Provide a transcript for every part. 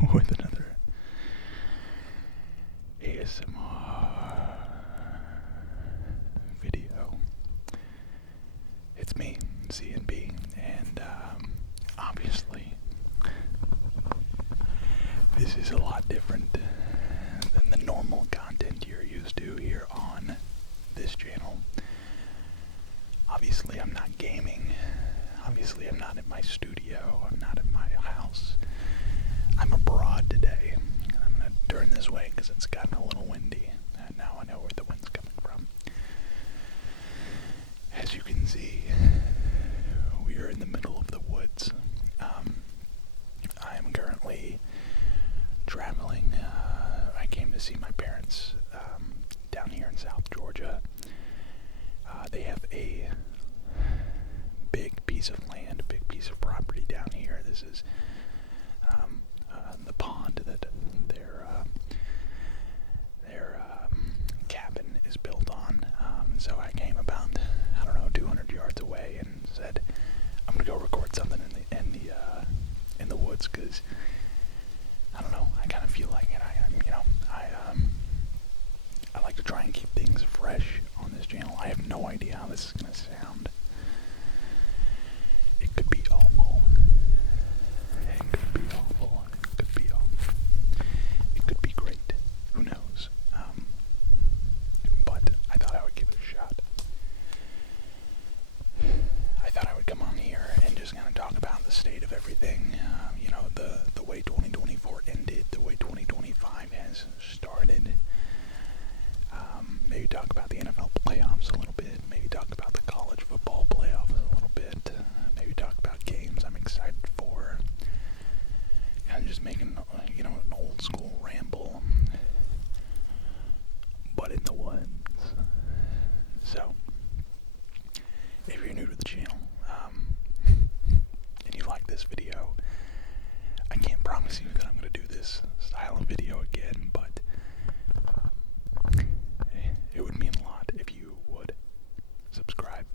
with another ASMR video. It's me, CNB, and obviously this is a lot different than the normal content you're used to here on this channel. Obviously I'm not gaming. Obviously I'm not in my studio. I'm not in my house. I'm abroad today. I'm going to turn this way because it's gotten a little windy. And now I know where the wind's coming from. As you can see, we are in the middle of the woods. I am currently traveling. I came to see my parents down here in South Georgia. They have a big piece of land, a big piece of property down here. This is the pond that their cabin is built on. So I came about, 200 yards away and said, I'm gonna go record something in the woods because I don't know. I kind of feel like it. I like to try and keep things fresh on this channel. I have no idea how this is gonna sound. It could be awful. It could be awful. It could be awful. It could be great. Who knows? But I thought I would give it a shot. I thought I would come on here and just kind of talk about the state of everything. The way 2024 ended, the way 2025 has started. Maybe talk about the NFL playoffs a little bit. Maybe talk about the college football playoffs a little bit. Maybe talk about games I'm excited for. And just making, an old school ramble, but in the woods. So, if you're new to the channel, and you like this video, I can't promise you that I'm going to do this style of video again, but it would mean a lot if you would subscribe.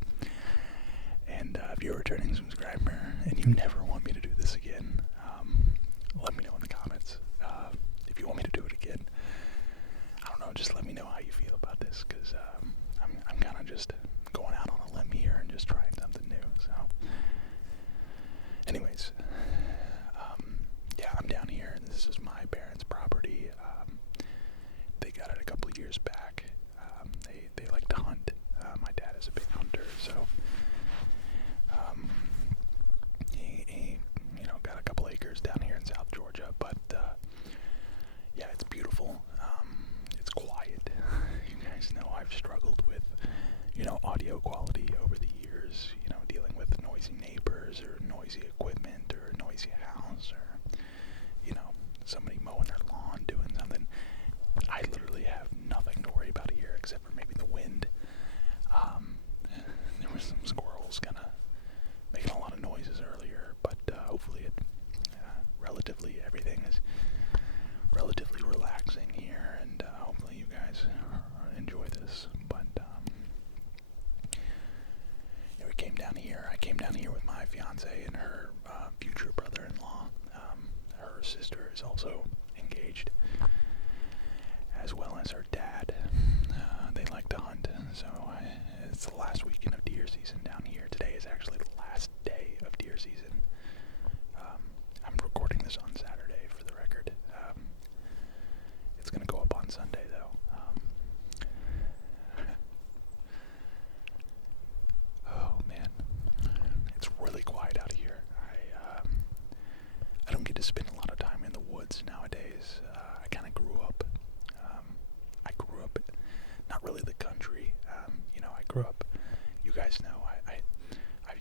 And if you're a returning subscriber and you never want me to do this again, let me know in the comments. If you want me to do it again, I don't know, just let me know how you feel about this, because I'm kind of just going out on a limb here and just trying something new. So, anyways, I'm down here, and this is my parents' property. They got it a couple of years back. They like to hunt. My dad is a big hunter, so he got a couple acres down here in South Georgia. But it's beautiful. It's quiet. You guys know I've struggled with audio quality over the years. Dealing with noisy neighbors or noisy equipment or noisy house or somebody mowing their lawn, doing something. I literally have nothing to worry about here except for maybe the wind. There were some squirrels kind of making a lot of noises earlier, but hopefully everything is relatively relaxing here, and hopefully you guys enjoy this. But we came down here. I came down here with my fiance and her future brother-in-law. Her sister is also engaged, as well as her dad. They like to hunt, so it's the last weekend of deer season down here. Today is actually the last day of deer season. I'm recording this on Saturday, for the record. It's going to go up on Sunday, though. Oh, man. It's really quiet out here. I don't get to spend a lot of time in the woods nowadays. I kind of grew up. I grew up, not really the country. I grew up. You guys know.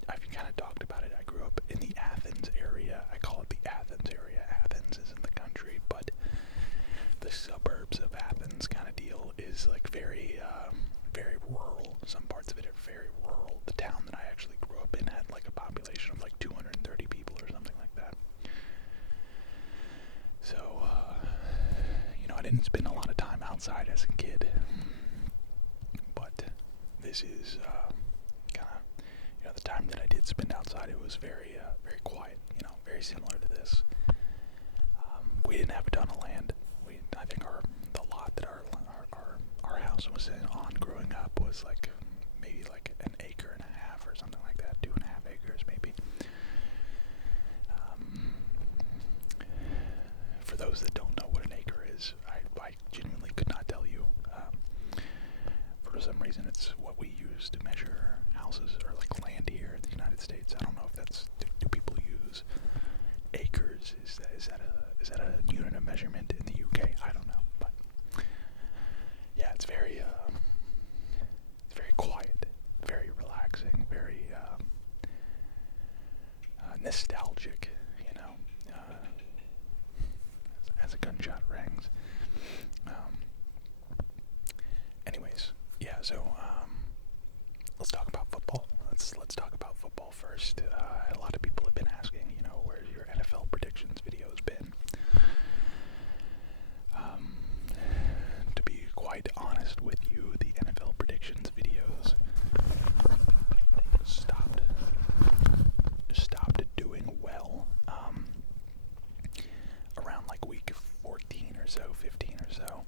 I've kind of talked about it. I grew up in the Athens area. I call it the Athens area. Athens isn't the country, but the suburbs of Athens kind of deal is like very, very rural. Some parts of it are very rural. The town that I actually grew up in had like a population of like 230 people or something like that. So, I didn't spend a lot of time outside as a kid, but this is kind of, the time that I did spend outside. It was very, very quiet, very similar to this. we didn't have a ton of land. I think the lot that our house was on growing up was like maybe like an acre and a half or something like that, 2.5 acres maybe. For those that don't know what an acre is, I genuinely could not tell you. For some reason, it's what we use to measure houses or like land here in the United States. I don't know if that's do people use acres? Is that a unit of measurement in the UK? I don't know, but yeah, it's very quiet, very relaxing, very nostalgic, you know, as a gunshot rings. Anyways, yeah, so let's talk about football. Let's talk about football first. A lot of people have been asking, you know, where's your NFL predictions videos been? To be quite honest with you, the NFL predictions videos stopped doing well around like week 14 or so, 15 or so.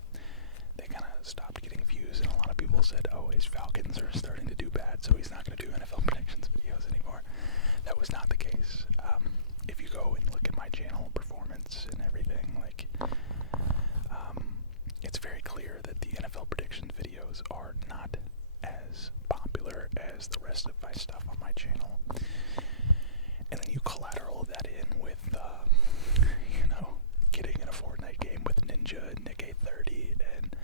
They kind of stopped getting views, and a lot of people said, oh, his Falcons are starting to do bad, so he's not going to do NFL predictions videos anymore. That was not the case. If you go and look at my channel performance and everything, like, it's very clear that the NFL predictions videos are not as popular as the rest of my stuff on my channel. And then you collateral that in with, you know, getting in a FORTNITE game with Ninja and Nick 830 and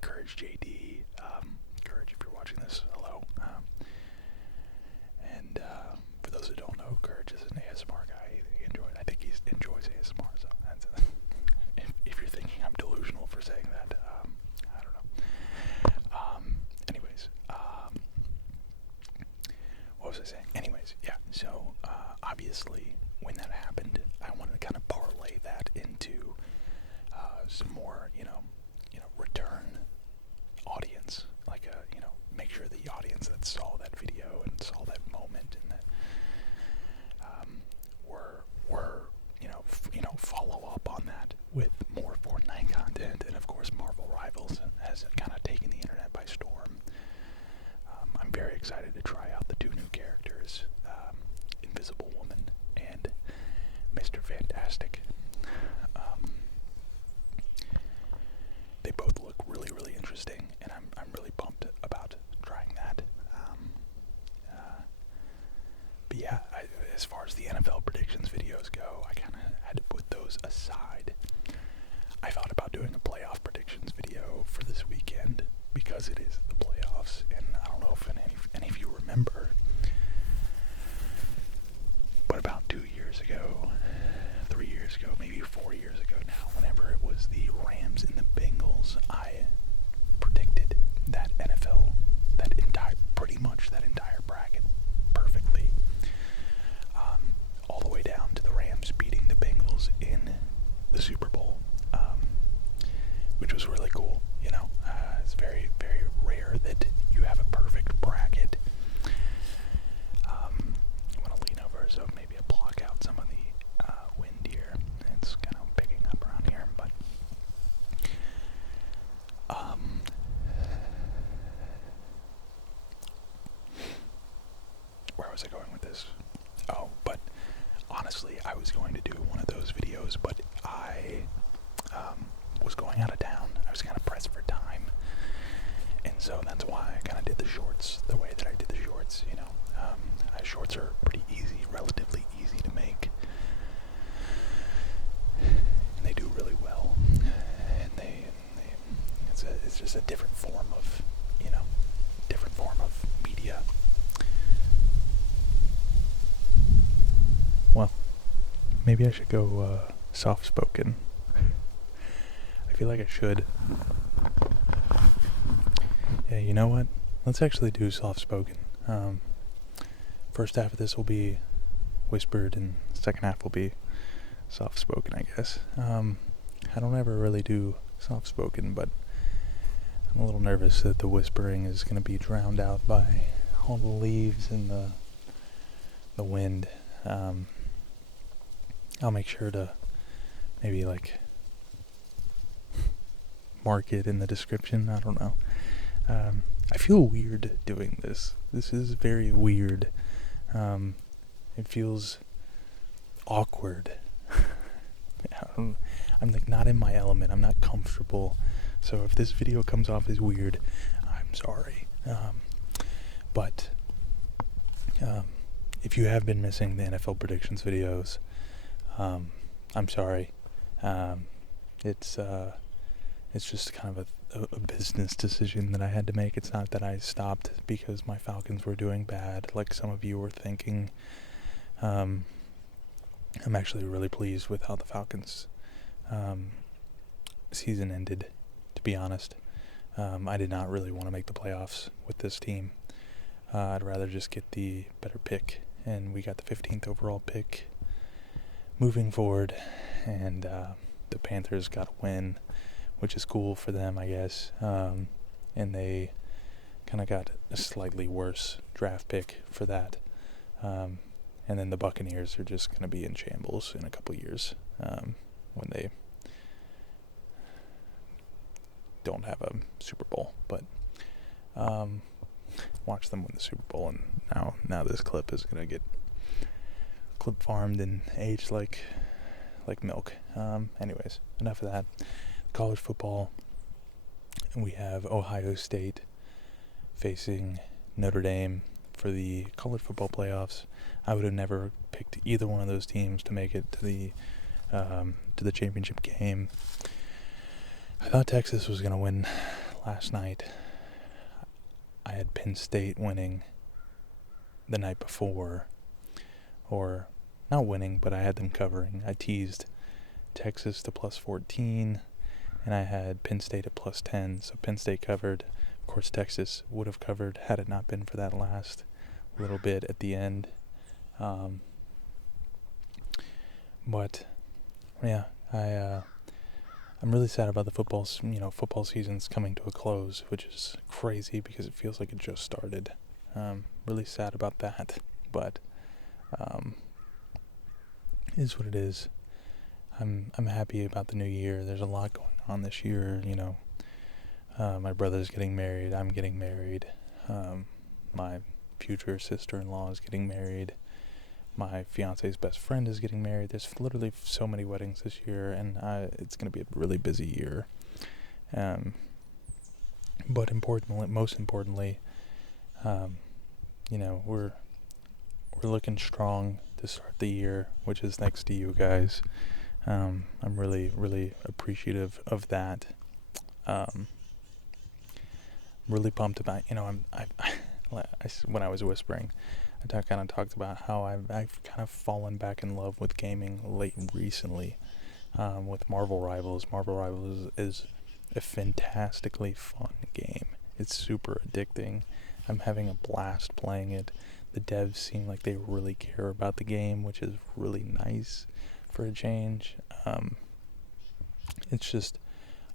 Courage JD. Courage, if you're watching this, hello. And for those who don't know, Courage is an ASMR guy. I think he enjoys ASMR. So that's, if you're thinking I'm delusional for saying that, I don't know. Anyways, what was I saying? Anyways, yeah. So obviously, when that happened, I wanted to kind of parlay that into some more, you know, return audience, like make sure the audience that saw that video and saw that moment and that were follow up on that with more Fortnite content, and of course Marvel Rivals has kind of taken the internet by storm. I'm very excited to try out the two new characters, Invisible Woman and Mr. Fantastic. They both look really, really interesting, and I'm really pumped about trying that. But yeah, as far as the NFL predictions videos go, I kind of had to put those aside. I thought about doing a playoff predictions video for this weekend because it is the playoffs, and I don't know if any of you remember, but about 2 years ago, 3 years ago, maybe 4 years ago now, whenever it was the Rams and the Bengals, I predicted that pretty much that entire bracket perfectly, all the way down to the Rams beating the Bengals in the Super Bowl, which was really cool. You know, it's very, very rare that you have a perfect bracket. I'm gonna lean over so maybe I block out some of the wind here. It's kind of picking up around here, but where was I going with this? Oh, but honestly, I was going to do one of those videos, but I was going out of town. I was kind of pressed for time, and so that's why I kind of did the shorts the way that I did the shorts. You know, shorts are pretty easy, relatively easy to make, and they do really well. And it's just a different form of, media. Well, maybe I should go soft-spoken. I feel like I should. Yeah, you know what? Let's actually do soft-spoken. First half of this will be whispered, and second half will be soft-spoken, I guess. I don't ever really do soft-spoken, but I'm a little nervous that the whispering is going to be drowned out by all the leaves and the wind. I'll make sure to maybe mark it in the description. I don't know. I feel weird doing this. This is very weird. It feels awkward. I'm like not in my element. I'm not comfortable. So if this video comes off as weird, I'm sorry. But if you have been missing the NFL predictions videos, I'm sorry. It's just kind of a business decision that I had to make. It's not that I stopped because my Falcons were doing bad, like some of you were thinking. I'm actually really pleased with how the Falcons season ended, to be honest. I did not really want to make the playoffs with this team. I'd rather just get the better pick, and we got the 15th overall pick moving forward, and the Panthers got a win, which is cool for them, I guess. And they kind of got a slightly worse draft pick for that. And then the Buccaneers are just going to be in shambles in a couple years when they don't have a Super Bowl. But watch them win the Super Bowl, and now this clip is going to get clip farmed and aged like milk. Anyways, enough of that. College football, we have Ohio State facing Notre Dame for the college football playoffs. I would have never picked either one of those teams to make it to the championship game. I thought Texas was going to win last night. I had Penn State winning the night before, or not winning, but I had them covering. I teased Texas to plus 14, and I had Penn State at plus 10, so Penn State covered. Of course, Texas would have covered had it not been for that last little bit at the end. But yeah, I'm really sad about the football season's coming to a close, which is crazy because it feels like it just started. Really sad about that, but it is what it is. I'm happy about the new year. There's a lot going on this year, my brother's getting married, I'm getting married, my future sister-in-law is getting married, my fiance's best friend is getting married. There's literally so many weddings this year, and it's going to be a really busy year. But most importantly, we're looking strong to start the year, which is thanks to you guys. I'm really, really appreciative of that. Really pumped about, when I was whispering, I kind of talked about how I've kind of fallen back in love with gaming recently, with Marvel Rivals. Marvel Rivals is a fantastically fun game. It's super addicting. I'm having a blast playing it. The devs seem like they really care about the game, which is really nice for a change. It's just,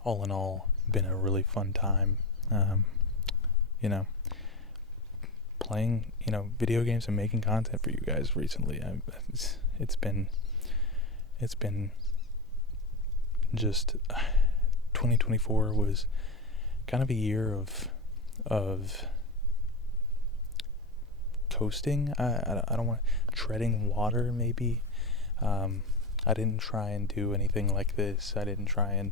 all in all, been a really fun time. Playing, video games and making content for you guys recently. It's been just 2024 was kind of a year of coasting. I don't want treading water, maybe. I didn't try and do anything like this. I didn't try and,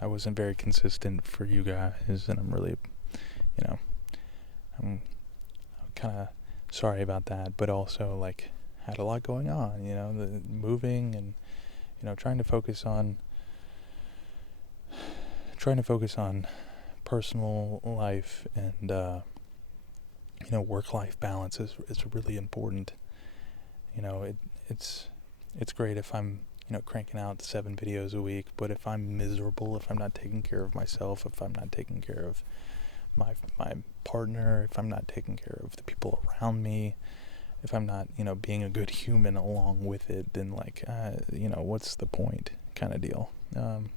I wasn't very consistent for you guys, and I'm really, I'm kind of sorry about that, but also, had a lot going on, the moving and, trying to focus on personal life and, work-life balance is really important. It's great if I'm, cranking out 7 videos a week, but if I'm miserable, if I'm not taking care of myself, if I'm not taking care of my partner, if I'm not taking care of the people around me, if I'm not, being a good human along with it, then what's the point kind of deal. And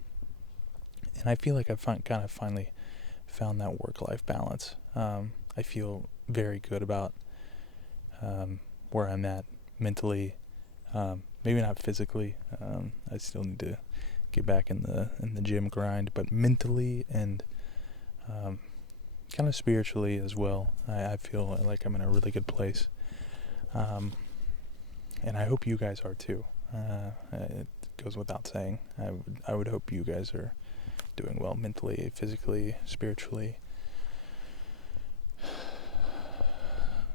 I feel like I've kind of finally found that work-life balance. I feel very good about where I'm at mentally, maybe not physically. I still need to get back in the gym grind, but mentally and kind of spiritually as well. I feel like I'm in a really good place, and I hope you guys are too. It goes without saying. I would hope you guys are doing well mentally, physically, spiritually.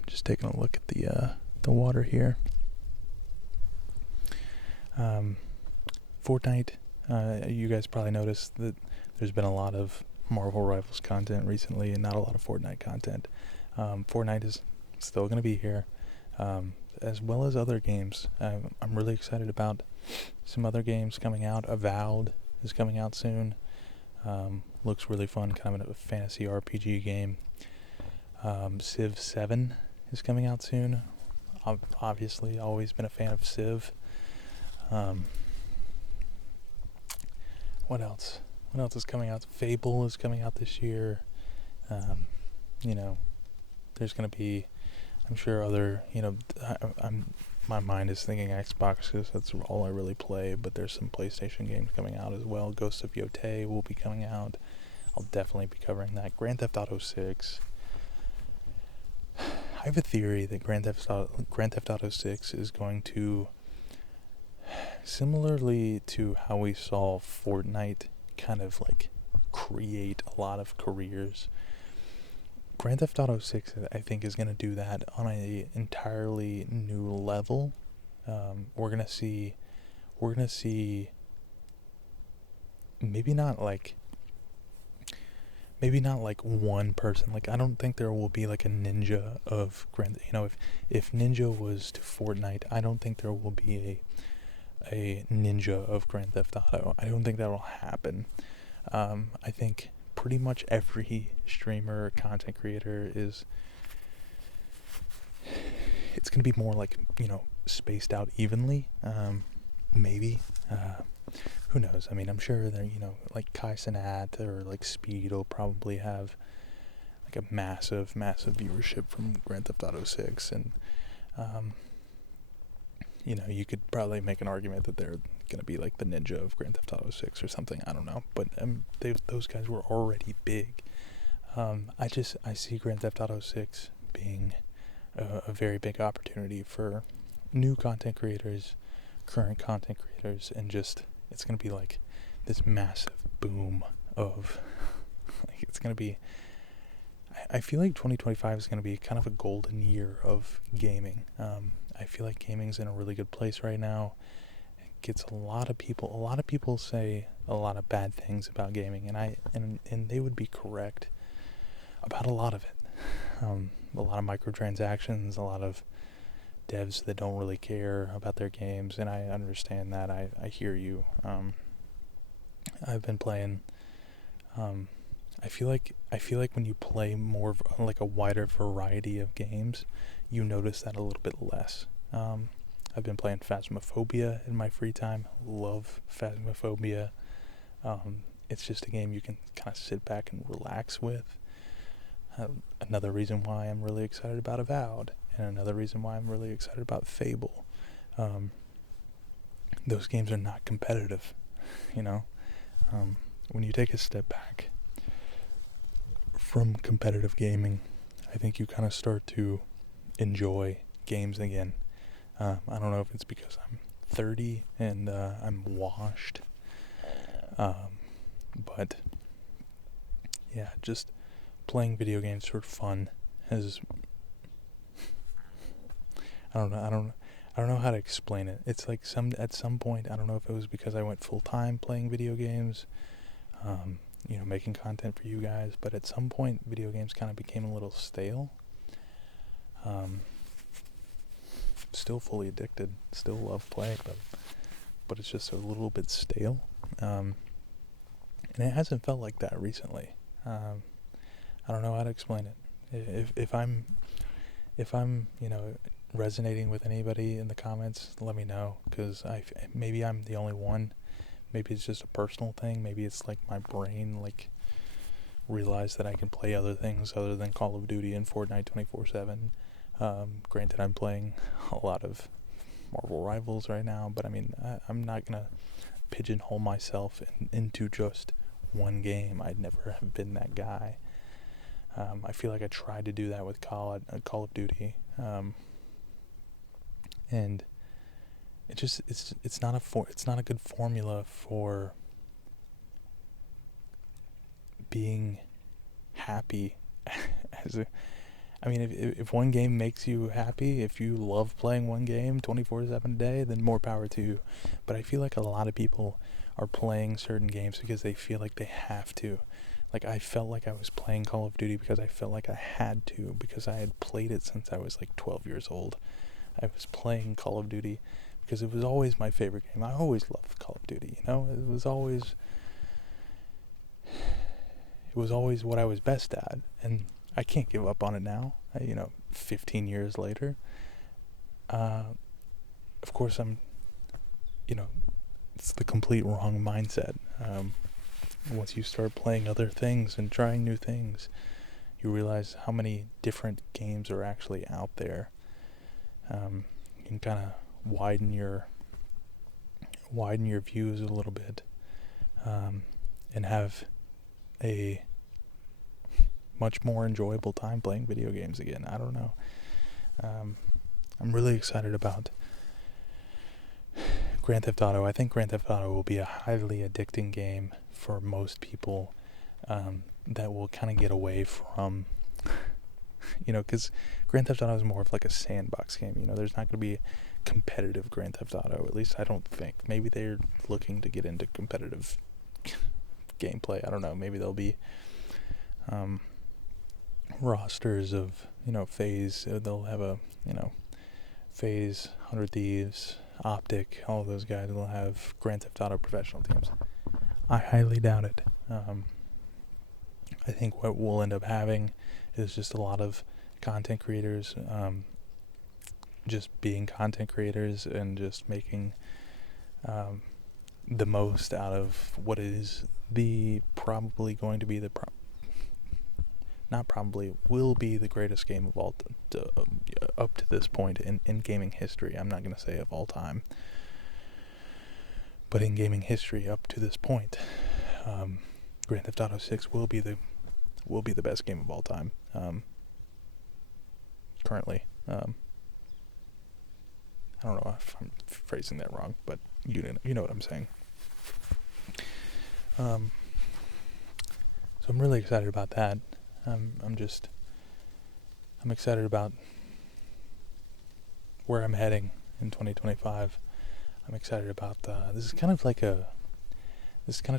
Just taking a look at the water here. FORTNITE. You guys probably noticed that there's been a lot of Marvel Rivals content recently, and not a lot of FORTNITE content. FORTNITE is still going to be here, as well as other games. I'm really excited about some other games coming out. Avowed is coming out soon. Looks really fun, kind of a fantasy RPG game. Civ 7 is coming out soon. I've obviously always been a fan of Civ. What else? What else is coming out? Fable is coming out this year. There's going to be, I'm sure, other, my mind is thinking Xbox because that's all I really play, but there's some PlayStation games coming out as well. Ghost of Yotei will be coming out. I'll definitely be covering that. Grand Theft Auto 6. I have a theory that Grand Theft Auto 6 is going to, similarly to how we saw FORTNITE kind of like create a lot of careers, Grand Theft Auto 6 I think is going to do that on an entirely new level. We're gonna see maybe not like one person. Like, I don't think there will be like a ninja of if Ninja was to FORTNITE, I don't think there will be a ninja of Grand Theft Auto. I don't think that will happen. I think pretty much every streamer or content creator it's going to be more like, spaced out evenly. Maybe. Who knows? I mean, I'm sure that, like Kai Cenat or like Speed will probably have like a massive viewership from Grand Theft Auto 6, and you could probably make an argument that they're gonna be like the ninja of Grand Theft Auto 6 or something. I don't know, but those guys were already big. I see Grand Theft Auto 6 being a very big opportunity for new content creators, current content creators, and just it's gonna be like this massive boom of like, it's gonna be. I feel like 2025 is gonna be kind of a golden year of gaming. I feel like gaming's in a really good place right now. It gets a lot of people say a lot of bad things about gaming, and they would be correct about a lot of it. A lot of microtransactions, a lot of devs that don't really care about their games, and I understand that. I hear you. I've been playing. I feel like when you play more like a wider variety of games, you notice that a little bit less. I've been playing Phasmophobia in my free time. Love Phasmophobia. It's just a game you can kind of sit back and relax with. Another reason why I'm really excited about Avowed, and another reason why I'm really excited about Fable. Those games are not competitive, when you take a step back from competitive gaming, I think you kind of start to enjoy games again. I don't know if it's because I'm 30 and I'm washed, but yeah, just playing video games for fun has, I don't know how to explain it. It's like at some point, I don't know if it was because I went full time playing video games, making content for you guys, but at some point video games kind of became a little stale. Still fully addicted, still love playing them, but it's just a little bit stale. And it hasn't felt like that recently. I don't know how to explain it. If I'm resonating with anybody in the comments, let me know, because maybe I'm the only one. Maybe it's just a personal thing. Maybe it's like my brain realized that I can play other things other than Call of Duty and FORTNITE 24/7. Granted, I'm playing a lot of Marvel Rivals right now, but I mean, I'm not gonna pigeonhole myself into just one game. I'd never have been that guy. I feel like I tried to do that with Call of Duty, and it's not a good formula for being happy. I mean, if one game makes you happy, if you love playing one game 24/7 a day, then more power to you. But I feel like a lot of people are playing certain games because they feel like they have to. Like, I felt like I was playing Call of Duty because I felt like I had to, because I had played it since I was like 12 years old. I was playing Call of Duty because it was always my favorite game. I always loved Call of Duty, you know? It was always what I was best at, and I can't give up on it now, 15 years later. Of course, it's the complete wrong mindset. Once you start playing other things and trying new things, you realize how many different games are actually out there. You can kind of widen your views a little bit, and have a much more enjoyable time playing video games again. I don't know. I'm really excited about Grand Theft Auto. I think Grand Theft Auto will be a highly addicting game for most people, that will kind of get away from, because Grand Theft Auto is more of like a sandbox game. There's not going to be competitive Grand Theft Auto, at least I don't think. Maybe they're looking to get into competitive gameplay. I don't know. Maybe there'll be rosters of, FaZe. They'll have a, FaZe, 100 Thieves, Optic, all of those guys will have Grand Theft Auto professional teams. I highly doubt it. I think what we'll end up having is just a lot of content creators, just being content creators and just making the most out of what is probably going to be will be the greatest game of all up to this point in gaming history. I'm not going to say of all time, but in gaming history up to this point, Grand Theft Auto 6 will be the best game of all time, currently. I don't know if I'm phrasing that wrong, but you know what I'm saying. So I'm really excited about that. I'm excited about where I'm heading in 2025. I'm excited about this kind of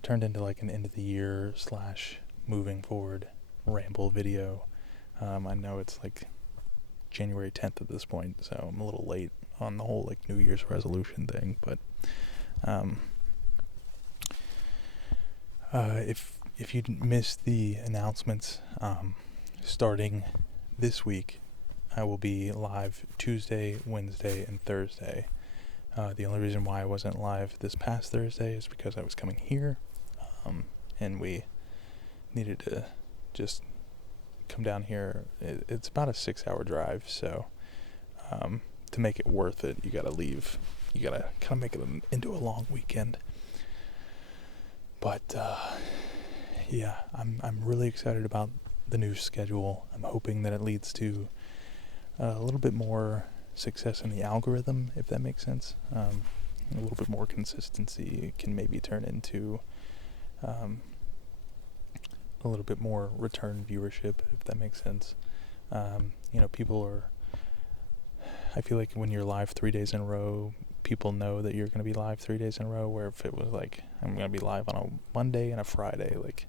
turned into like an end of the year / moving forward Ramble video. I know it's like January 10th at this point, so I'm a little late on the whole like New Year's resolution thing, but if you missed the announcements, starting this week, I will be live Tuesday, Wednesday, and Thursday. The only reason why I wasn't live this past Thursday is because I was coming here, and we needed to just come down here. It's about a 6-hour drive, so to make it worth it, you gotta leave. You gotta kind of make it into a long weekend. But yeah, I'm really excited about the new schedule. I'm hoping that it leads to a little bit more success in the algorithm, if that makes sense. A little bit more consistency. It can maybe turn into a little bit more return viewership, if that makes sense. I feel like when you're live 3 days in a row, people know that you're going to be live 3 days in a row, where if it was like, I'm going to be live on a Monday and a Friday, like,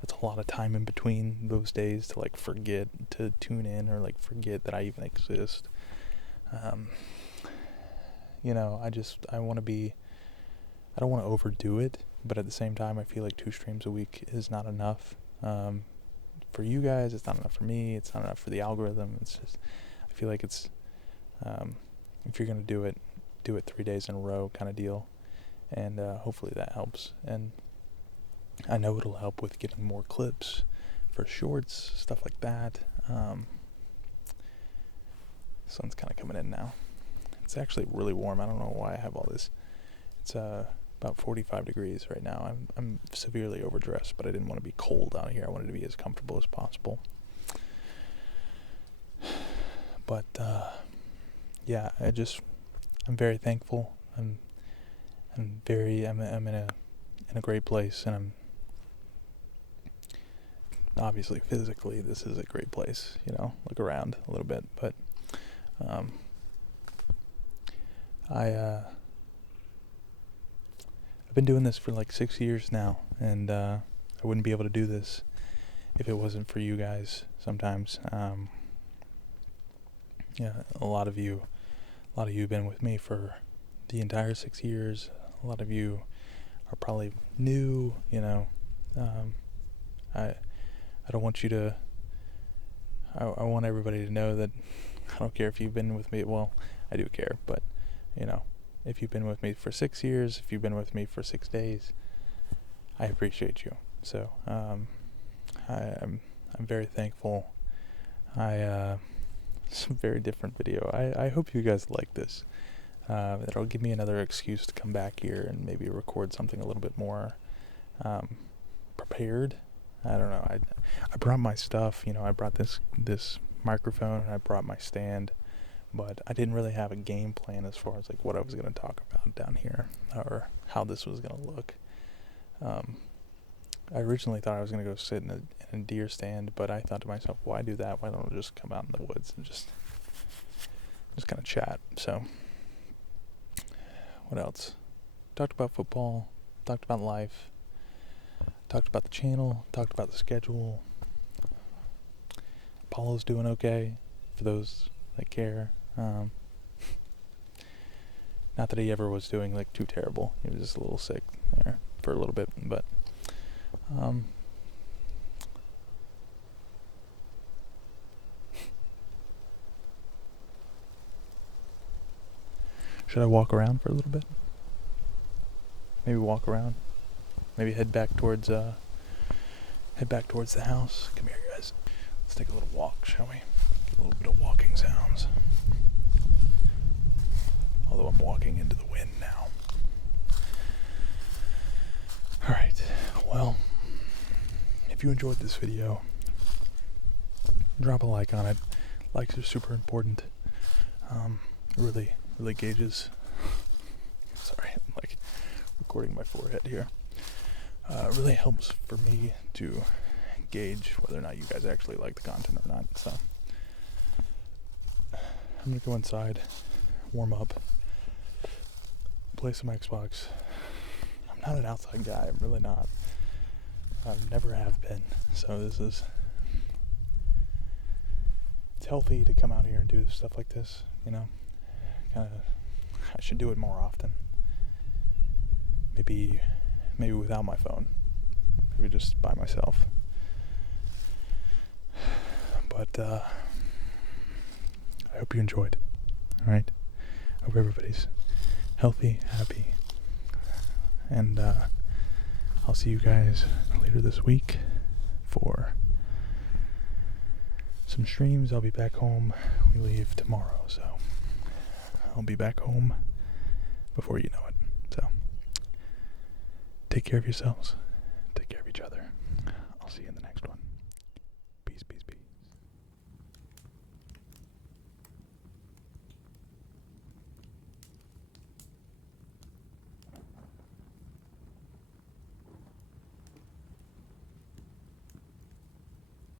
that's a lot of time in between those days to like forget to tune in or like forget that I even exist. I don't want to overdo it, but at the same time, I feel like 2 streams a week is not enough. For you guys, it's not enough for me, it's not enough for the algorithm. It's just, I feel like it's, if you're going to do it 3 days in a row kind of deal, and hopefully that helps. And I know it'll help with getting more clips for shorts, stuff like that. Sun's kind of coming in now. It's actually really warm. I don't know why I have all this. It's about 45 degrees right now. I'm severely overdressed, but I didn't want to be cold out here. I wanted to be as comfortable as possible. But yeah, I'm very thankful. I'm in a great place, and I'm obviously physically this is a great place. Look around a little bit, but I've been doing this for like 6 years now, and I wouldn't be able to do this if it wasn't for you guys. Sometimes, yeah, a lot of you have been with me for the entire 6 years. A lot of you are probably new. I don't want you to. I want everybody to know that I don't care if you've been with me. Well, I do care, but if you've been with me for 6 years, if you've been with me for 6 days, I appreciate you. So I'm very thankful. It's a very different video. I hope you guys like this. It'll give me another excuse to come back here and maybe record something a little bit more prepared. I don't know. I brought my stuff. I brought this microphone, and I brought my stand, but I didn't really have a game plan as far as like what I was going to talk about down here or how this was going to look. I originally thought I was going to go sit in a deer stand, but I thought to myself, why do that? Why don't I just come out in the woods and just kind of chat? So, what else? Talked about football, talked about life, talked about the channel, talked about the schedule. Apollo's doing okay, for those that care. Not that he ever was doing like too terrible. He was just a little sick there for a little bit, but should I walk around for a little bit? Maybe walk around. Maybe head back towards the house. Come here, guys. Let's take a little walk, shall we? Get a little bit of walking sounds. Although I'm walking into the wind now. Alright, well, if you enjoyed this video, drop a like on it. Likes are super important. It really gauges. Sorry, I'm like recording my forehead here. It really helps for me to gauge whether or not you guys actually like the content or not. So I'm gonna go inside, warm up, play some Xbox. I'm not an outside guy. I'm really not. I never have been. So it's healthy to come out here and do stuff like this. I should do it more often. Maybe without my phone. Maybe just by myself. But I hope you enjoyed. Alright? I hope everybody's healthy, happy. And I'll see you guys later this week for some streams. I'll be back home. We leave tomorrow, so I'll be back home before you know it. So take care of yourselves. Take care of each other. I'll see you in the next